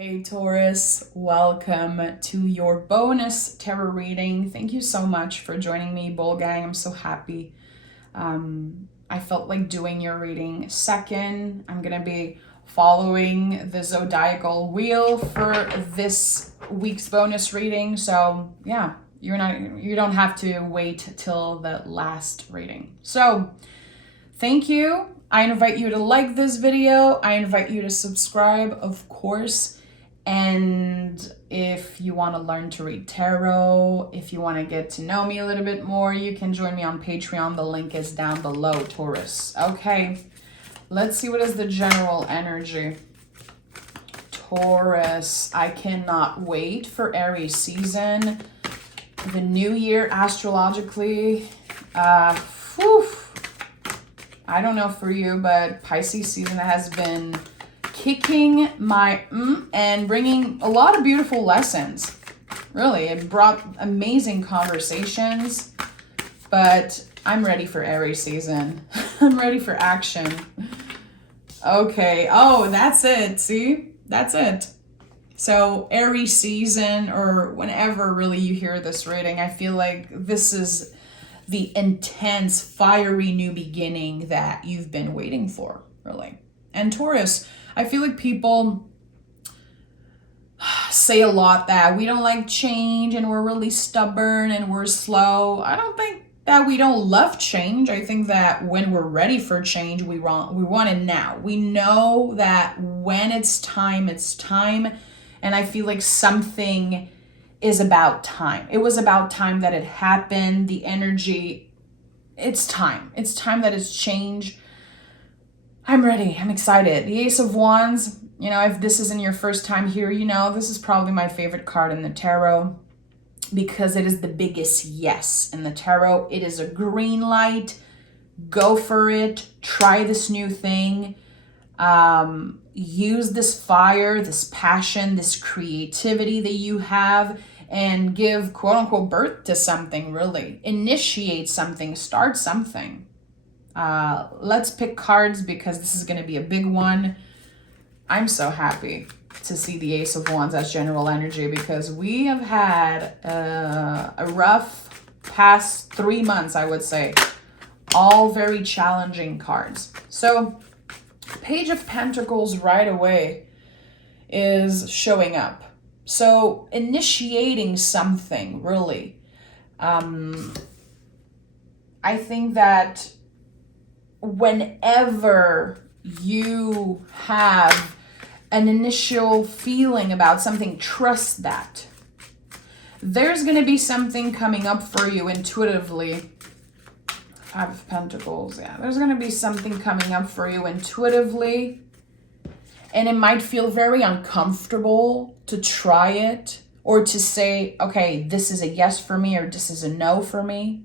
Hey Taurus, welcome to your bonus tarot reading. Thank you so much for joining me, Bull Gang. I'm so happy. I felt like doing your reading second. I'm gonna be following the zodiacal wheel for this week's bonus reading. So yeah, you don't have to wait till the last reading. So thank you. I invite you to like this video. I invite you to subscribe, of course. And if you want to learn to read tarot, if you want to get to know me a little bit more, you can join me on Patreon. The link is down below, Taurus. Okay, let's see what is the general energy. Taurus, I cannot wait for Aries season. The new year astrologically. I don't know for you, but Pisces season has been kicking my and bringing a lot of beautiful lessons. Really, it brought amazing conversations, but I'm ready for Aries season. I'm ready for action. Okay, oh, that's it. See, that's it. So Aries season, or whenever really you hear this reading, I feel like this is the intense, fiery new beginning that you've been waiting for, really. And Taurus, I feel like people say a lot that we don't like change and we're really stubborn and we're slow. I don't think that we don't love change. I think that when we're ready for change, we want it now. We know that when it's time, it's time. And I feel like something is about time. It was about time that it happened. The energy, it's time. It's time that it's changed. I'm ready. I'm excited. The Ace of Wands, you know, if this isn't your first time here, you know, this is probably my favorite card in the tarot because it is the biggest yes in the tarot. It is a green light. Go for it. Try this new thing. Use this fire, this passion, this creativity that you have and give quote unquote birth to something, really. Initiate something, start something. Let's pick cards because this is going to be a big one. I'm so happy to see the Ace of Wands as general energy because we have had a rough past 3 months, I would say. All very challenging cards. So Page of Pentacles right away is showing up. So initiating something, really. I think that whenever you have an initial feeling about something, trust that. There's going to be something coming up for you intuitively. Five of Pentacles, yeah. There's going to be something coming up for you intuitively. And it might feel very uncomfortable to try it or to say, okay, this is a yes for me or this is a no for me.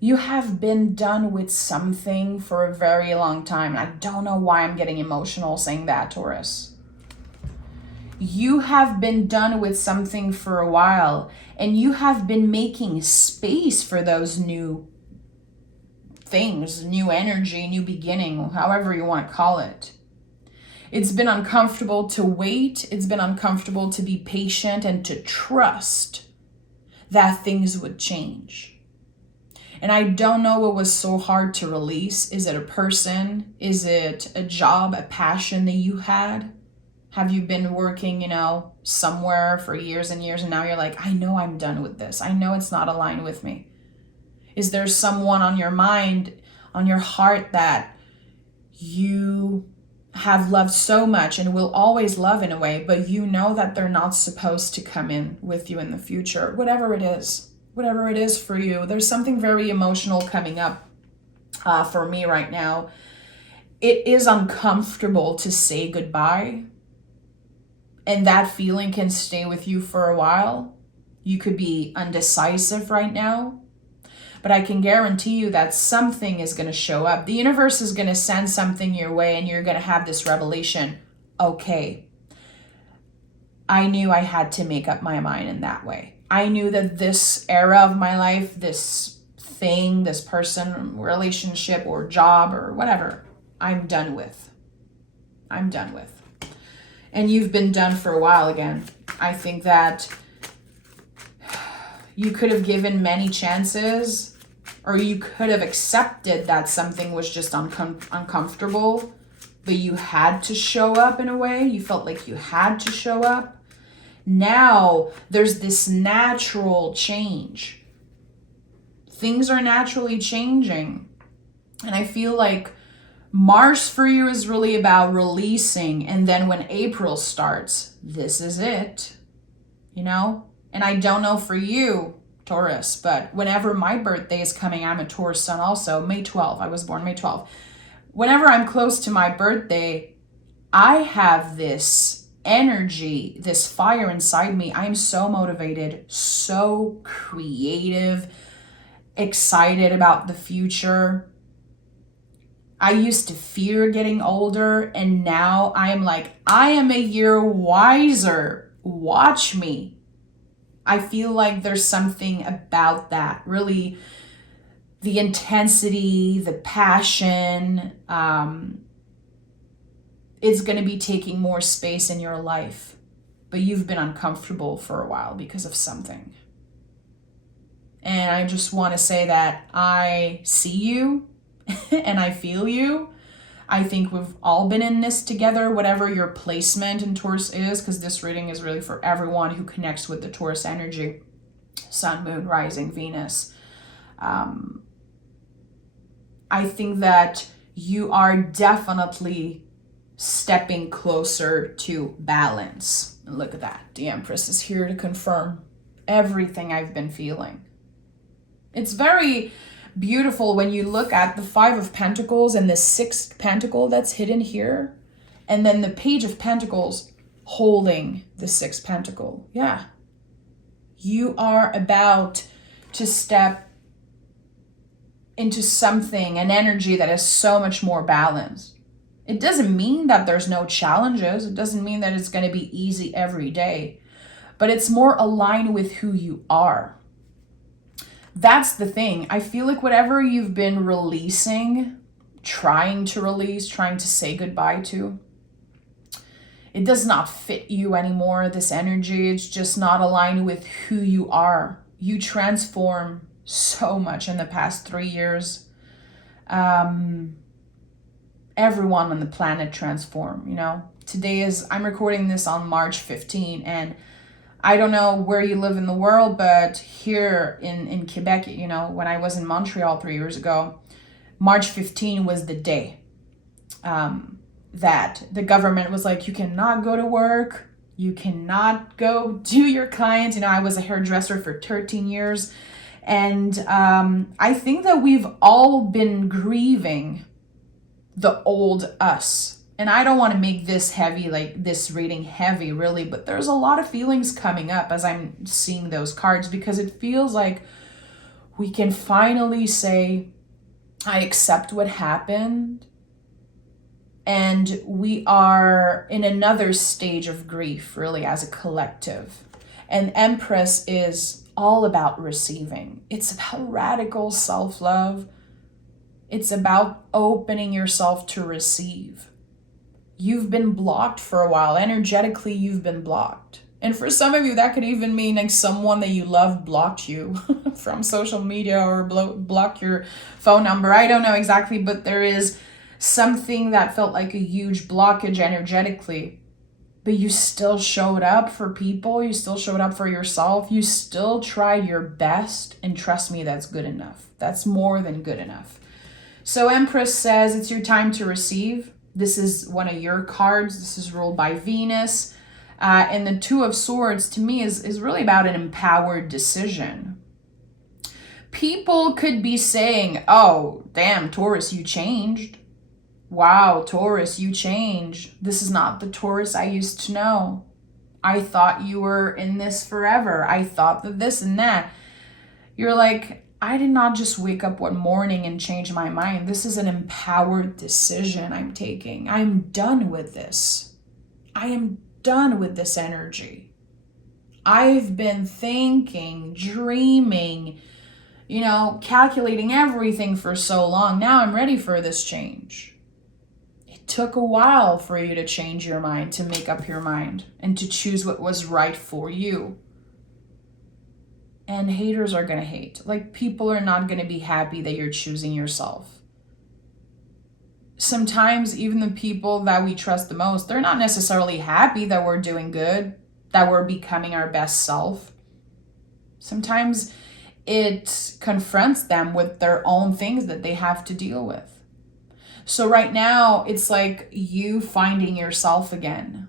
You have been done with something for a very long time. I don't know why I'm getting emotional saying that, Taurus. You have been done with something for a while, and you have been making space for those new things, new energy, new beginning, however you want to call it. It's been uncomfortable to wait. It's been uncomfortable to be patient and to trust that things would change. And I don't know what was so hard to release. Is it a person? Is it a job, a passion that you had? Have you been working, you know, somewhere for years and years and now you're like, I know I'm done with this. I know it's not aligned with me. Is there someone on your mind, on your heart that you have loved so much and will always love in a way, but you know that they're not supposed to come in with you in the future? Whatever it is for you, there's something very emotional coming up for me right now. It is uncomfortable to say goodbye, and that feeling can stay with you for a while. You could be undecisive right now, but I can guarantee you that something is going to show up. The universe is going to send something your way, and you're going to have this revelation. Okay, I knew I had to make up my mind in that way. I knew that this era of my life, this thing, this person, relationship, or job, or whatever, I'm done with. And you've been done for a while again. I think that you could have given many chances, or you could have accepted that something was just uncomfortable, but you had to show up in a way. You felt like you had to show up. Now there's this natural change. Things are naturally changing. And I feel like Mars for you is really about releasing. And then when April starts, this is it, you know? And I don't know for you, Taurus, but whenever my birthday is coming, I'm a Taurus sun also, May 12th. I was born May 12th. Whenever I'm close to my birthday, I have this energy, this fire inside me. I'm so motivated, so creative, excited about the future. I used to fear getting older, and now I'm like, I am a year wiser. Watch me. I feel like there's something about that, really, the intensity, the passion. It's going to be taking more space in your life, but you've been uncomfortable for a while because of something. And I just want to say that I see you and I feel you. I think we've all been in this together, whatever your placement in Taurus is, because this reading is really for everyone who connects with the Taurus energy. Sun, Moon, Rising, Venus. I think that you are definitely stepping closer to balance. And look at that. The Empress is here to confirm everything I've been feeling. It's very beautiful when you look at the Five of Pentacles and the Sixth Pentacle that's hidden here, and then the Page of Pentacles holding the Sixth Pentacle. Yeah. You are about to step into something, an energy that is so much more balanced. It doesn't mean that there's no challenges. It doesn't mean that it's going to be easy every day, but it's more aligned with who you are. That's the thing. I feel like whatever you've been releasing, trying to release, trying to say goodbye to, it does not fit you anymore, this energy. It's just not aligned with who you are. You transform so much in the past 3 years. Everyone on the planet transformed, you know. I'm recording this on March 15, and I don't know where you live in the world, but here in Quebec, you know, when I was in Montreal 3 years ago, March 15 was the day that the government was like, you cannot go to work, you cannot go do your clients. You know, I was a hairdresser for 13 years. And I think that we've all been grieving the old us. And I don't want to make this heavy, like this reading heavy, really, but there's a lot of feelings coming up as I'm seeing those cards, because it feels like we can finally say, I accept what happened. And we are in another stage of grief, really, as a collective. And Empress is all about receiving. It's about radical self-love. It's about opening yourself to receive. You've been blocked for a while. Energetically, you've been blocked. And for some of you, that could even mean like someone that you love blocked you from social media or blocked your phone number. I don't know exactly, but there is something that felt like a huge blockage energetically. But you still showed up for people. You still showed up for yourself. You still tried your best. And trust me, that's good enough. That's more than good enough. So Empress says it's your time to receive. This is one of your cards. This is ruled by Venus. And the Two of Swords, to me, is really about an empowered decision. People could be saying, oh, damn, Taurus, you changed. Wow, Taurus, you changed. This is not the Taurus I used to know. I thought you were in this forever. I thought that this and that. You're like, I did not just wake up one morning and change my mind. This is an empowered decision I'm taking. I'm done with this. I am done with this energy. I've been thinking, dreaming, you know, calculating everything for so long. Now I'm ready for this change. It took a while for you to change your mind, to make up your mind, and to choose what was right for you. And haters are going to hate. Like, people are not going to be happy that you're choosing yourself. Sometimes even the people that we trust the most, they're not necessarily happy that we're doing good, that we're becoming our best self. Sometimes it confronts them with their own things that they have to deal with. So right now, it's like you finding yourself again,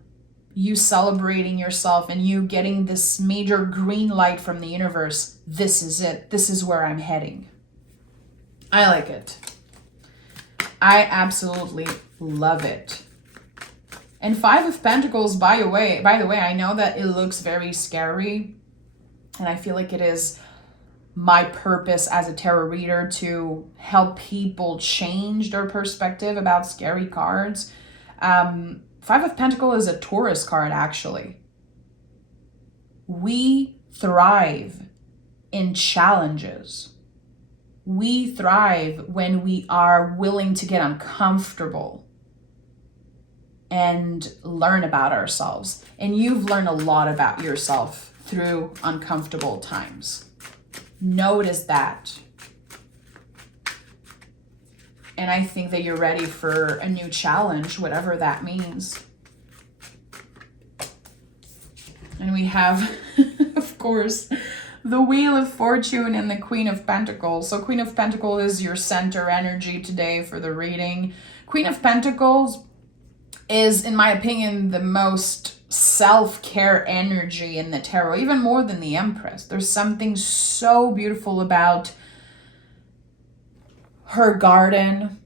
you celebrating yourself, and you getting this major green light from the universe. This is it. This is where I'm heading. I like it. I absolutely love it. And Five of Pentacles, by the way, I know that it looks very scary, and I feel like it is my purpose as a tarot reader to help people change their perspective about scary cards. Five of Pentacles is a Taurus card, actually. We thrive in challenges. We thrive when we are willing to get uncomfortable and learn about ourselves. And you've learned a lot about yourself through uncomfortable times. Notice that. And I think that you're ready for a new challenge, whatever that means. And we have, of course, the Wheel of Fortune and the Queen of Pentacles. So Queen of Pentacles is your center energy today for the reading. Queen of Pentacles is, in my opinion, the most self-care energy in the tarot, even more than the Empress. There's something so beautiful about her garden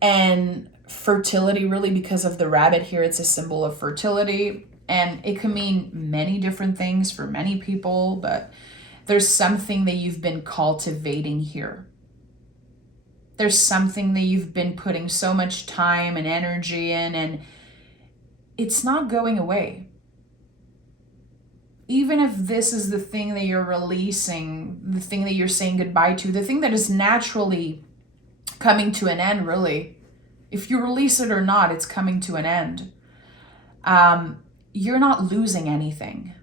and fertility, really, because of the rabbit here. It's a symbol of fertility, and it can mean many different things for many people, but there's something that you've been cultivating here. There's something that you've been putting so much time and energy in, and it's not going away. Even if this is the thing that you're releasing, the thing that you're saying goodbye to, the thing that is naturally coming to an end, really. If you release it or not, it's coming to an end. You're not losing anything.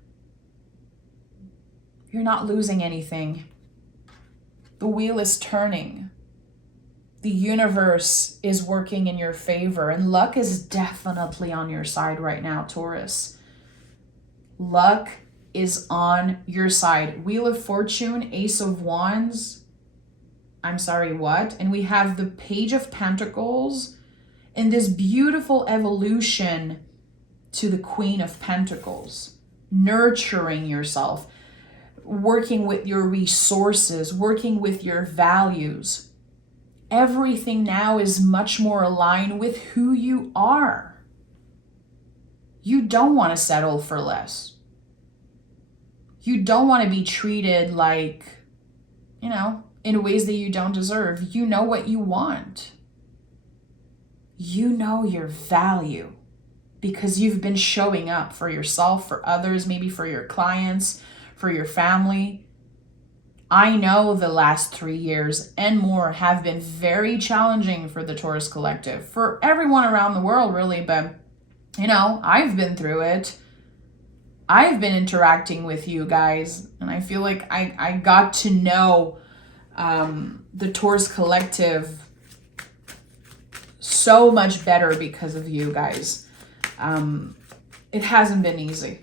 You're not losing anything. The wheel is turning. The universe is working in your favor, and luck is definitely on your side right now, Taurus. Luck is on your side. Wheel of Fortune, Ace of Wands. And we have the Page of Pentacles and this beautiful evolution to the Queen of Pentacles. Nurturing yourself, working with your resources, working with your values. Everything now is much more aligned with who you are. You don't want to settle for less. You don't want to be treated like, in ways that you don't deserve. You know what you want. You know your value because you've been showing up for yourself, for others, maybe for your clients, for your family. I know the last 3 years and more have been very challenging for the Taurus collective, for everyone around the world, really. But, I've been through it. I've been interacting with you guys, and I feel like I got to know the Taurus collective so much better because of you guys. It hasn't been easy.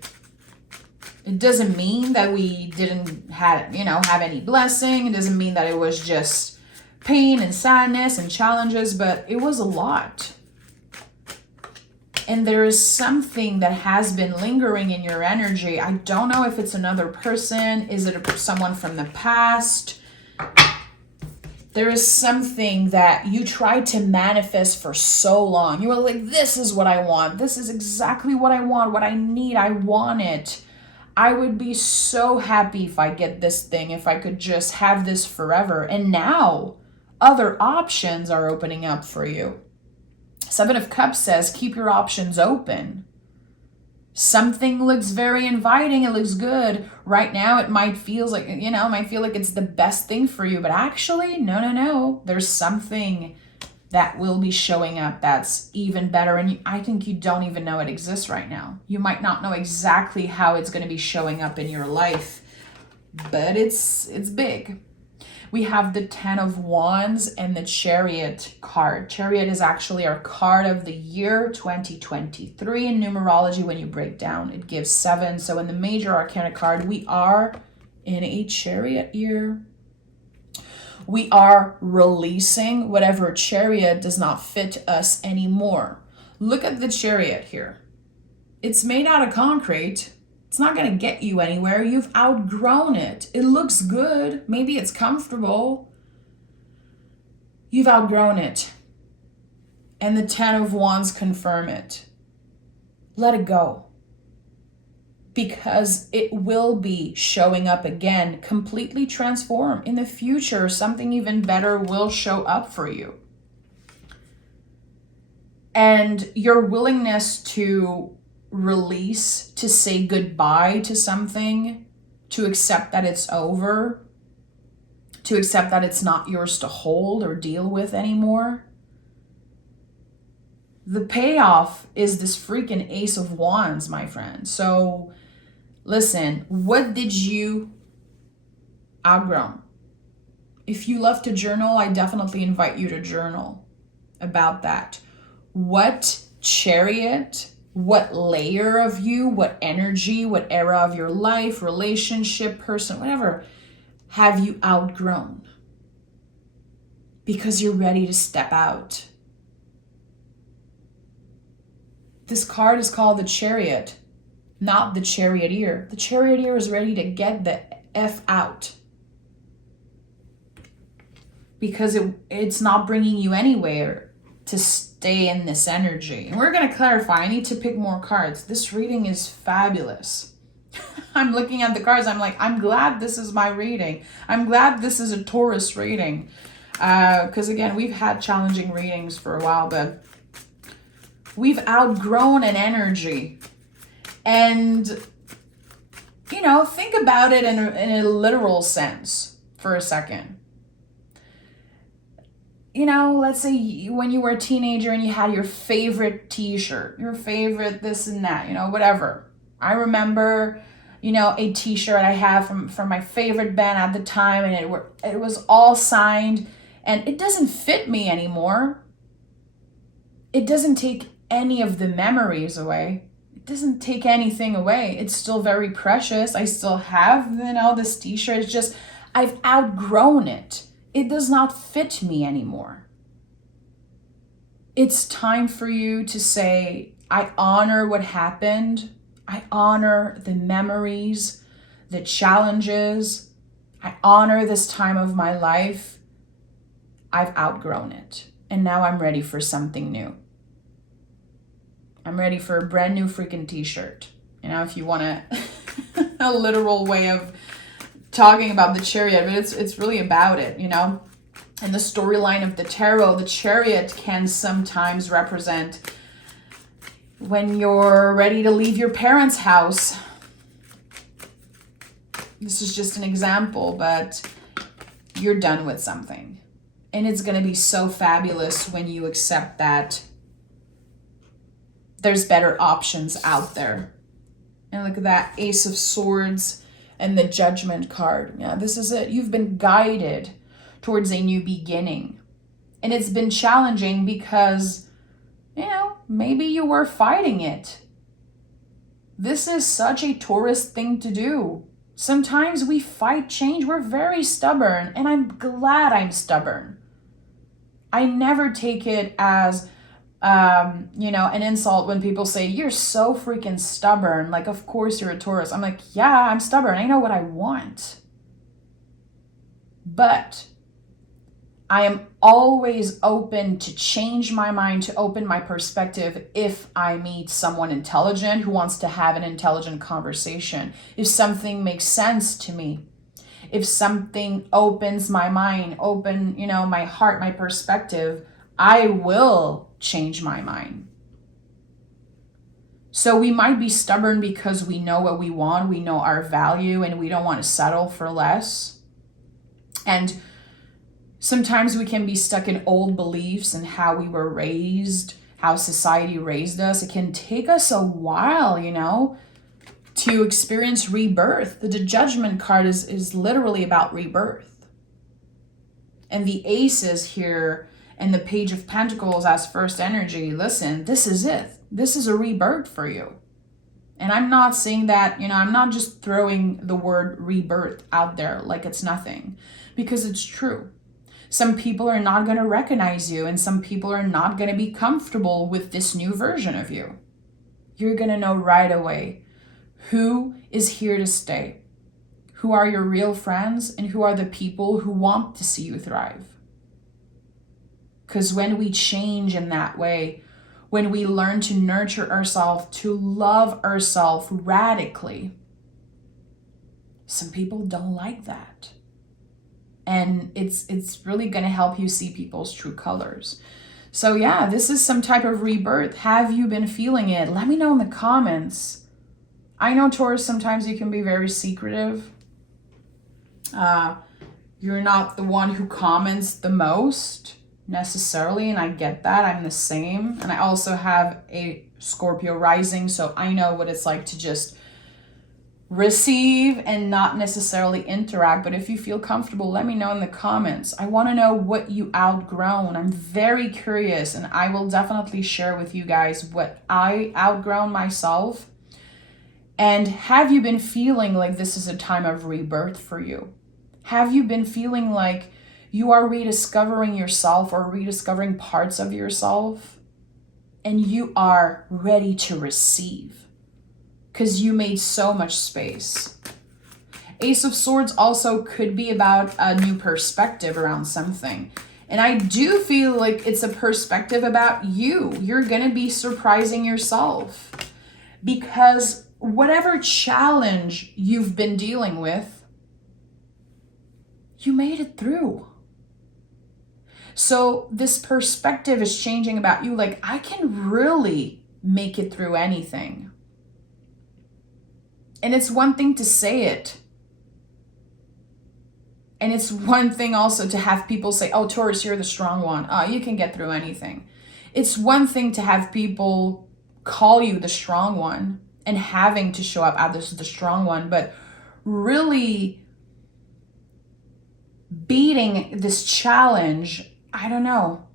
It doesn't mean that we didn't have any blessing. It doesn't mean that it was just pain and sadness and challenges, but it was a lot. And there is something that has been lingering in your energy. I don't know if it's another person. Is it someone from the past? There is something that you tried to manifest for so long. You were like, this is what I want. This is exactly what I want, what I need. I want it. I would be so happy if I get this thing, if I could just have this forever. And now other options are opening up for you. Seven of Cups says, keep your options open. Something looks very inviting. It looks good. Right now, it might feel like, it's the best thing for you. But actually, no. There's something that will be showing up that's even better. And I think you don't even know it exists right now. You might not know exactly how it's going to be showing up in your life, but it's big. We have the 10 of Wands and the Chariot card. Chariot is actually our card of the year 2023. In numerology, when you break down, it gives 7. So in the major arcana card, we are in a Chariot year. We are releasing whatever Chariot does not fit us anymore. Look at the Chariot here. It's made out of concrete. It's not going to get you anywhere. You've outgrown it. It looks good. Maybe it's comfortable. You've outgrown it. And the 10 of Wands confirm it. Let it go. Because it will be showing up again, completely transformed. In the future, something even better will show up for you. And your willingness to release, to say goodbye to something, to accept that it's over, to accept that it's not yours to hold or deal with anymore. The payoff is this freaking Ace of Wands, my friend. So listen, what did you outgrow? If you love to journal, I definitely invite you to journal about that. What Chariot, what layer of you, what energy, what era of your life, relationship, person, whatever, have you outgrown? Because you're ready to step out. This card is called the Chariot, not the Charioteer. The Charioteer is ready to get the F out. Because it's not bringing you anywhere to stay in this energy. And we're going to clarify. I need to pick more cards. This reading is fabulous. I'm looking at the cards. I'm like, I'm glad this is my reading. I'm glad this is a Taurus reading. Because again, we've had challenging readings for a while, but we've outgrown an energy. And, you know, think about it in a literal sense for a second. You know, let's say when you were a teenager and you had your favorite t-shirt, your favorite this and that, you know, whatever. I remember, you know, a t-shirt I had from my favorite band at the time, and it was all signed, and it doesn't fit me anymore. It doesn't take any of the memories away. It doesn't take anything away. It's still very precious. I still have, you know, this t-shirt. It's just, I've outgrown it. It does not fit me anymore. It's time for you to say, I honor what happened. I honor the memories, the challenges. I honor this time of my life. I've outgrown it. And now I'm ready for something new. I'm ready for a brand new freaking t-shirt. You know, if you want a literal way of talking about the Chariot, but it's really about it, you know. And the storyline of the tarot, the Chariot can sometimes represent when you're ready to leave your parents' house. This is just an example, but you're done with something. And it's going to be so fabulous when you accept that there's better options out there. And look at that Ace of Swords and the Judgment card. Yeah, this is it. You've been guided towards a new beginning. And it's been challenging because, you know, maybe you were fighting it. This is such a Taurus thing to do. Sometimes we fight change. We're very stubborn, and I'm glad I'm stubborn. I never take it as you know, an insult when people say, you're so freaking stubborn. Like, of course you're a Taurus. I'm like, yeah, I'm stubborn. I know what I want. But I am always open to change my mind, to open my perspective if I meet someone intelligent who wants to have an intelligent conversation. If something makes sense to me. If something opens my mind, you know, my heart, my perspective, I will change my mind. So we might be stubborn because we know what we want, we know our value, and we don't want to settle for less. And Sometimes we can be stuck in old beliefs and how we were raised, how society raised us. It can take us a while, you know, to experience rebirth. The Judgment card is literally about rebirth. And the aces here and the Page of Pentacles as first energy, listen, this is it. This is a rebirth for you. And I'm not saying that, you know, I'm not just throwing the word rebirth out there like it's nothing, because it's true. Some people are not going to recognize you, and some people are not going to be comfortable with this new version of you. You're going to know right away who is here to stay, who are your real friends, and who are the people who want to see you thrive. Because when we change in that way, when we learn to nurture ourselves, to love ourselves radically, some people don't like that. And it's really going to help you see people's true colors. So yeah, this is some type of rebirth. Have you been feeling it? Let me know in the comments. I know, Taurus, sometimes you can be very secretive. You're not the one who comments the most necessarily, and I get that. I'm the same. And I also have a Scorpio rising, so I know what it's like to just receive and not necessarily interact. But if you feel comfortable, let me know in the comments. I want to know what you outgrown. I'm very curious, and I will definitely share with you guys what I outgrown myself. And have you been feeling like this is a time of rebirth for you? Have you been feeling like you are rediscovering yourself or rediscovering parts of yourself, and you are ready to receive because you made so much space? Ace of Swords also could be about a new perspective around something. And I do feel like it's a perspective about you. You're going to be surprising yourself because whatever challenge you've been dealing with, you made it through. So this perspective is changing about you. Like, I can really make it through anything. And it's one thing to say it. And it's one thing also to have people say, oh, Taurus, you're the strong one. Oh, you can get through anything. It's one thing to have people call you the strong one and having to show up as the strong one, but really beating this challenge, I don't know.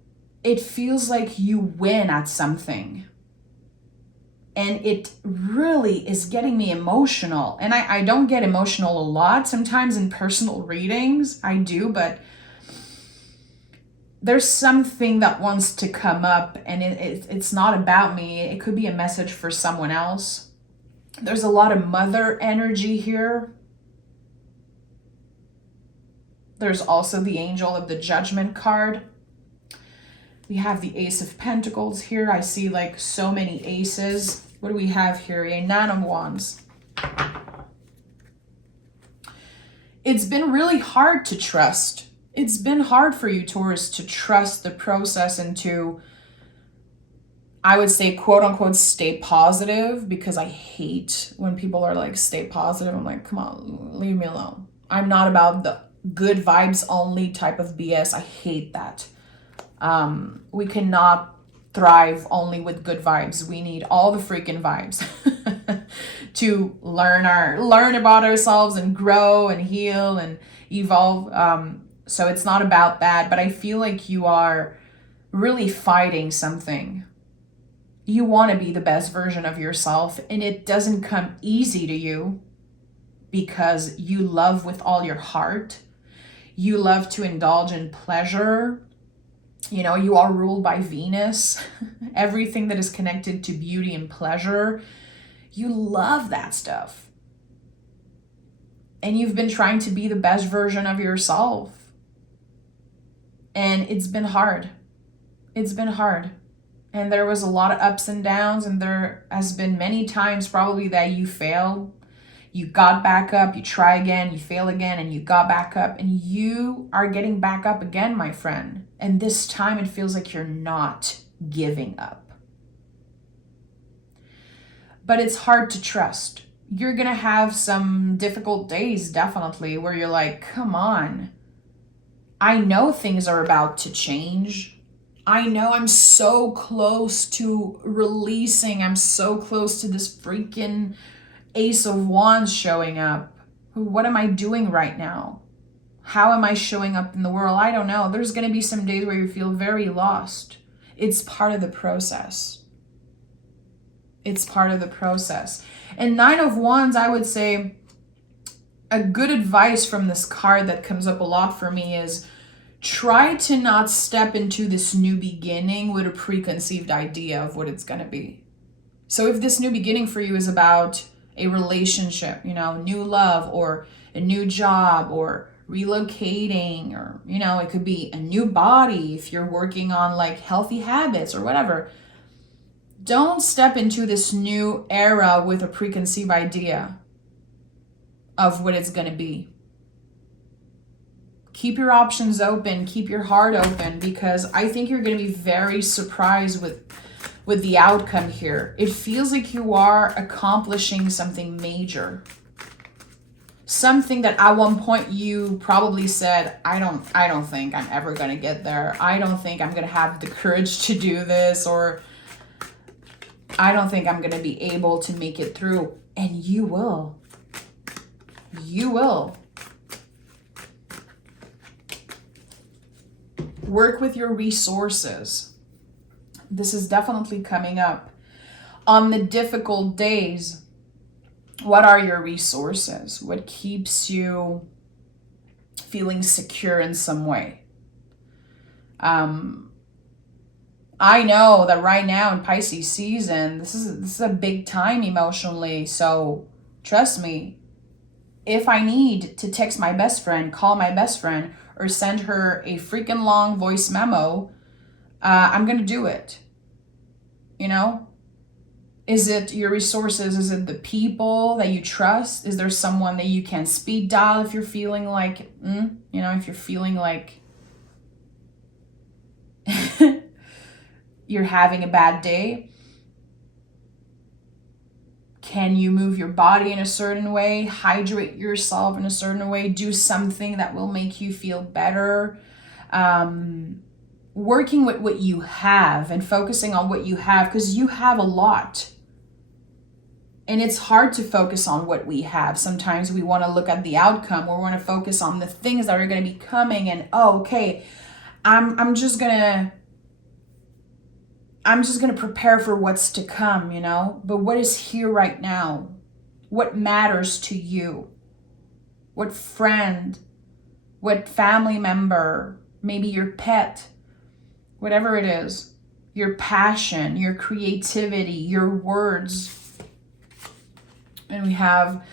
It feels like you win at something. And it really is getting me emotional. And I don't get emotional a lot. Sometimes in personal readings, I do, but there's something that wants to come up, and it's not about me. It could be a message for someone else. There's a lot of mother energy here. There's also the Angel of the Judgment card. We have the Ace of Pentacles here. I see like so many aces. What do we have here? A Nine of Wands. It's been really hard to trust. It's been hard for you, Taurus, to trust the process and to, I would say, quote unquote, stay positive, because I hate when people are like, stay positive. I'm like, come on, leave me alone. I'm not about the good vibes only type of BS. I hate that. We cannot thrive only with good vibes. We need all the freaking vibes to learn about ourselves and grow and heal and evolve. So it's not about that, but I feel like you are really fighting something. You want to be the best version of yourself, and it doesn't come easy to you because you love with all your heart. You love to indulge in pleasure. You know, you are ruled by Venus. Everything that is connected to beauty and pleasure, you love that stuff. And you've been trying to be the best version of yourself. And it's been hard. It's been hard. And there was a lot of ups and downs, and there has been many times probably that you failed. You got back up, you try again, you fail again, and you got back up, and you are getting back up again, my friend. And this time it feels like you're not giving up. But it's hard to trust. You're going to have some difficult days, definitely, where you're like, come on. I know things are about to change. I know I'm so close to releasing. I'm so close to this freaking Ace of Wands showing up. What am I doing right now? How am I showing up in the world? I don't know. There's going to be some days where you feel very lost. It's part of the process. It's part of the process. And Nine of Wands, I would say, a good advice from this card that comes up a lot for me is try to not step into this new beginning with a preconceived idea of what it's going to be. So if this new beginning for you is about a relationship, new love or a new job or relocating, or, it could be a new body if you're working on like healthy habits or whatever. Don't step into this new era with a preconceived idea of what it's going to be. Keep your options open, keep your heart open, because I think you're going to be very surprised with the outcome here. It feels like you are accomplishing something major. Something that at one point you probably said, I don't think I'm ever going to get there. I don't think I'm going to have the courage to do this, or I don't think I'm going to be able to make it through. And you will. You will. Work with your resources. This is definitely coming up. On the difficult days, what are your resources? What keeps you feeling secure in some way? I know that right now in Pisces season, this is a big time emotionally. So trust me, if I need to text my best friend, call my best friend, or send her a freaking long voice memo, I'm going to do it. Is it your resources? Is it the people that you trust? Is there someone that you can speed dial if you're feeling like, if you're feeling like you're having a bad day? Can you move your body in a certain way? Hydrate yourself in a certain way? Do something that will make you feel better? Working with what you have and focusing on what you have, because you have a lot. And it's hard to focus on what we have. Sometimes we want to look at the outcome, or we want to focus on the things that are going to be coming, and I'm just gonna prepare for what's to come, But what is here right now? What matters to you? What friend? What family member? Maybe your pet? Whatever it is. Your passion, your creativity, your words. And we have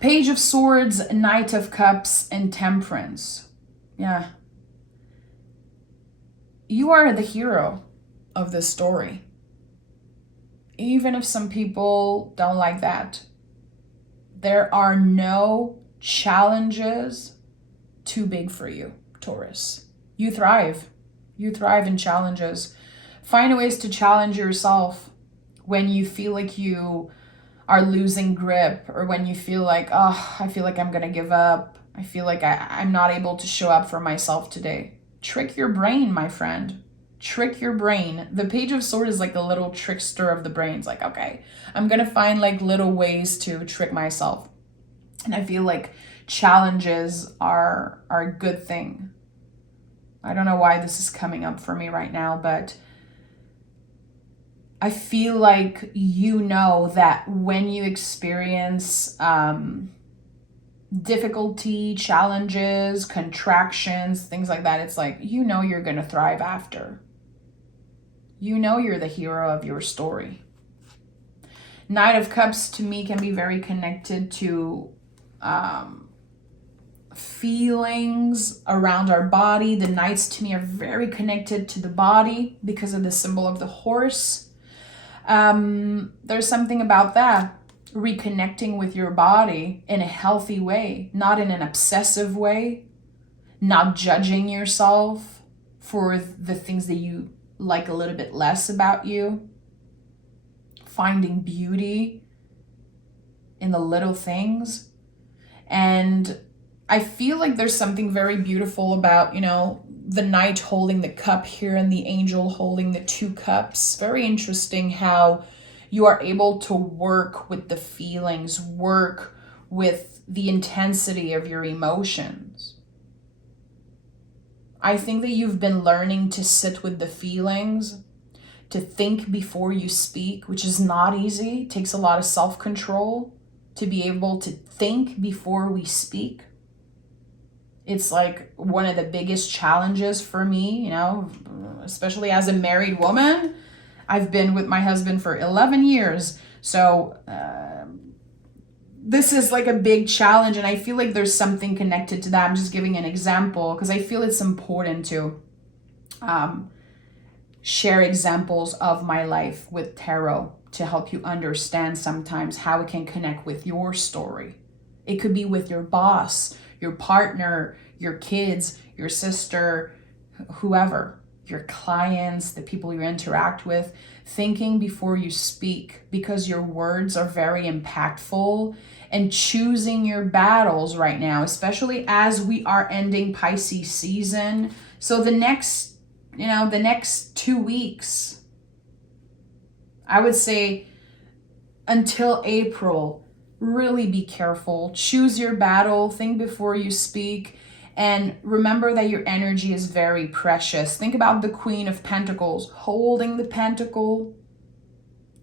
Page of Swords, Knight of Cups, and Temperance. Yeah. You are the hero of this story. Even if some people don't like that. There are no challenges too big for you, Taurus. You thrive. You thrive in challenges. Find ways to challenge yourself when you feel like you are losing grip, or when you feel like, I feel like I'm going to give up. I feel like I'm not able to show up for myself today. Trick your brain, my friend. Trick your brain. The Page of Swords is like a little trickster of the brain. It's like, okay, I'm going to find like little ways to trick myself. And I feel like challenges are a good thing. I don't know why this is coming up for me right now, but I feel like that when you experience difficulty, challenges, contractions, things like that, it's like, you're going to thrive after. You're the hero of your story. Knight of Cups to me can be very connected to feelings around our body. The Knights to me are very connected to the body because of the symbol of the horse. There's something about that. Reconnecting with your body in a healthy way, not in an obsessive way, not judging yourself for the things that you like a little bit less about you, finding beauty in the little things. And I feel like there's something very beautiful about, the knight holding the cup here and the angel holding the two cups. Very interesting how you are able to work with the feelings, work with the intensity of your emotions. I think that you've been learning to sit with the feelings, to think before you speak, which is not easy. It takes a lot of self-control to be able to think before we speak. It's like one of the biggest challenges for me, especially as a married woman. I've been with my husband for 11 years. So this is like a big challenge. And I feel like there's something connected to that. I'm just giving an example because I feel it's important to share examples of my life with tarot to help you understand sometimes how it can connect with your story. It could be with your boss, your partner, your kids, your sister, whoever, your clients, the people you interact with. Thinking before you speak, because your words are very impactful, and choosing your battles right now, especially as we are ending Pisces season. So the next 2 weeks, I would say until April, really be careful. Choose your battle, think before you speak, and remember that your energy is very precious. Think about the Queen of Pentacles holding the pentacle,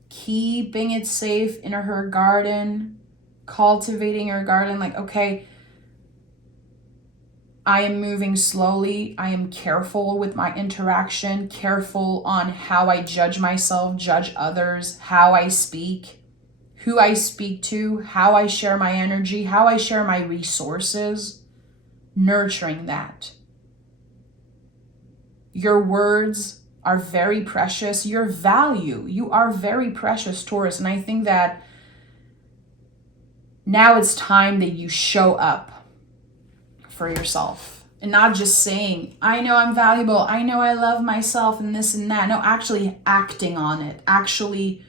keeping it safe in her garden, cultivating her garden. Like, okay, I am moving slowly. I am careful with my interaction, careful on how I judge myself, judge others, how I speak, who I speak to, how I share my energy, how I share my resources, nurturing that. Your words are very precious. Your value, you are very precious, Taurus. And I think that now it's time that you show up for yourself and not just saying, I know I'm valuable, I know I love myself and this and that. No, actually acting on it, actually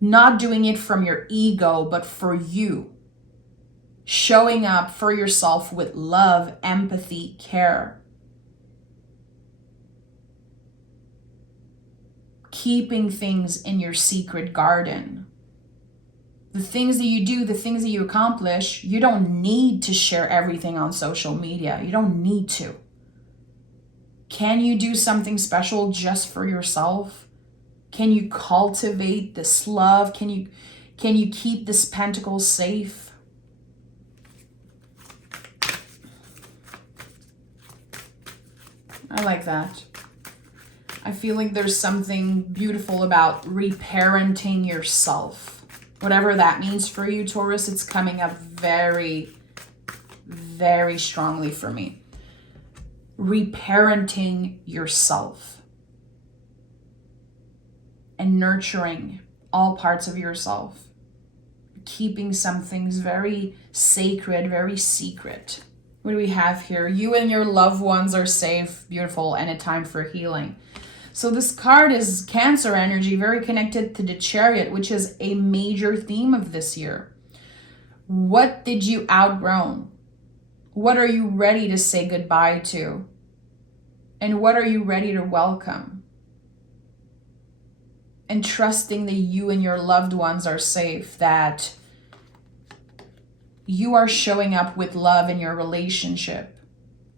not doing it from your ego, but for you. Showing up for yourself with love, empathy, care. Keeping things in your secret garden. The things that you do, the things that you accomplish, you don't need to share everything on social media. You don't need to. Can you do something special just for yourself? Can you cultivate this love? Can you keep this pentacle safe? I like that. I feel like there's something beautiful about reparenting yourself. Whatever that means for you, Taurus, it's coming up very, very strongly for me. Reparenting yourself and nurturing all parts of yourself. Keeping some things very sacred, very secret. What do we have here? You and your loved ones are safe, beautiful, and a time for healing. So this card is Cancer energy, very connected to the Chariot, which is a major theme of this year. What did you outgrow? What are you ready to say goodbye to? And what are you ready to welcome? And trusting that you and your loved ones are safe, that you are showing up with love in your relationship.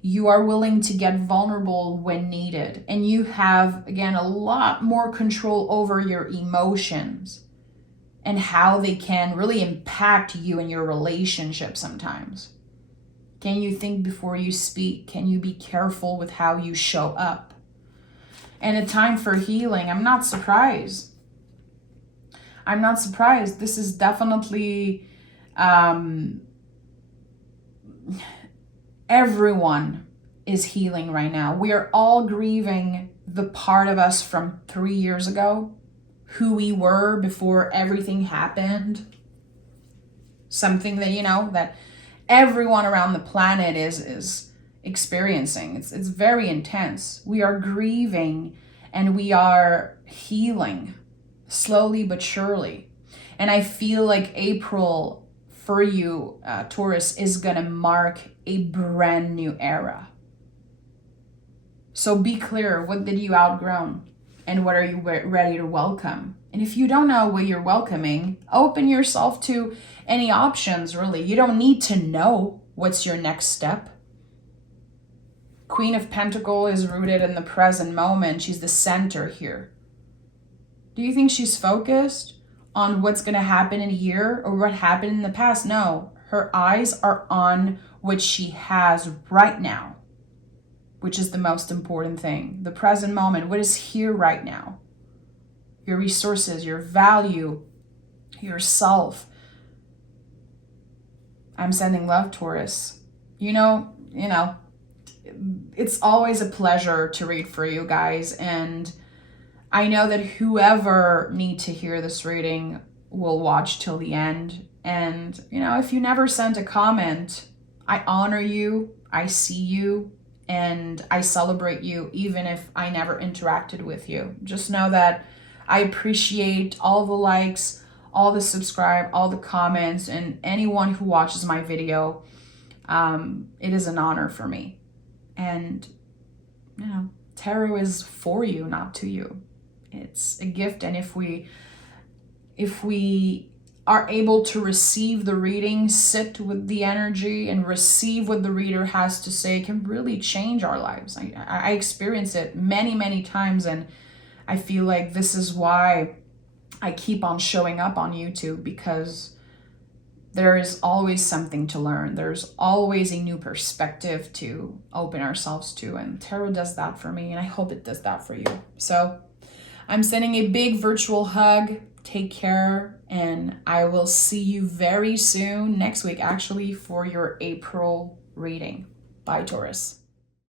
You are willing to get vulnerable when needed. And you have, again, a lot more control over your emotions and how they can really impact you and your relationship sometimes. Can you think before you speak? Can you be careful with how you show up? And a time for healing. I'm not surprised. This is definitely... everyone is healing right now. We are all grieving the part of us from 3 years ago, who we were before everything happened. Something that, that everyone around the planet is experiencing. It's very intense. We are grieving and we are healing slowly but surely. And I feel like April for you, Taurus, is going to mark a brand new era. So be clear, what did you outgrow and what are you ready to welcome? And if you don't know what you're welcoming, open yourself to any options, really. You don't need to know what's your next step. Queen of Pentacles is rooted in the present moment. She's the center here. Do you think she's focused on what's going to happen in a year or what happened in the past? No, her eyes are on what she has right now, which is the most important thing. The present moment, what is here right now? Your resources, your value, yourself. I'm sending love, Taurus. You know, it's always a pleasure to read for you guys. And I know that whoever needs to hear this reading will watch till the end. And, if you never sent a comment, I honor you, I see you, and I celebrate you, even if I never interacted with you. Just know that I appreciate all the likes, all the subscribe, all the comments, and anyone who watches my video. It is an honor for me. And, tarot is for you, not to you. It's a gift. And if we are able to receive the reading, sit with the energy and receive what the reader has to say, it can really change our lives. I experience it many, many times. And I feel like this is why I keep on showing up on YouTube, because there is always something to learn. There's always a new perspective to open ourselves to. And tarot does that for me, and I hope it does that for you. So I'm sending a big virtual hug. Take care, and I will see you very soon, next week actually, for your April reading. Bye, Taurus.